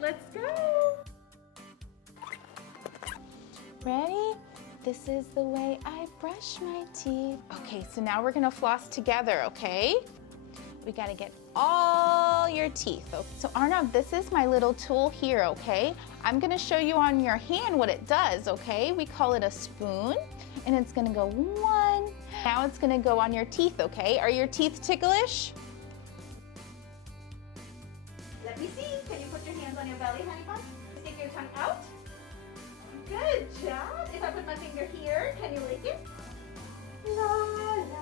Let's go. Ready? This is the way I brush my teeth. Okay, so now we're gonna floss together, okay? We gotta get all your teeth. So Arnav, this is my little tool here, okay? I'm gonna show you on your hand what it does, okay? We call it a spoon, and it's gonna go 1. Now it's gonna go on your teeth, okay? Are your teeth ticklish? Let me see. Can you put your hands on your belly, honey bun? Stick your tongue out. Good job. If I put my finger here, can you lick it? La, la,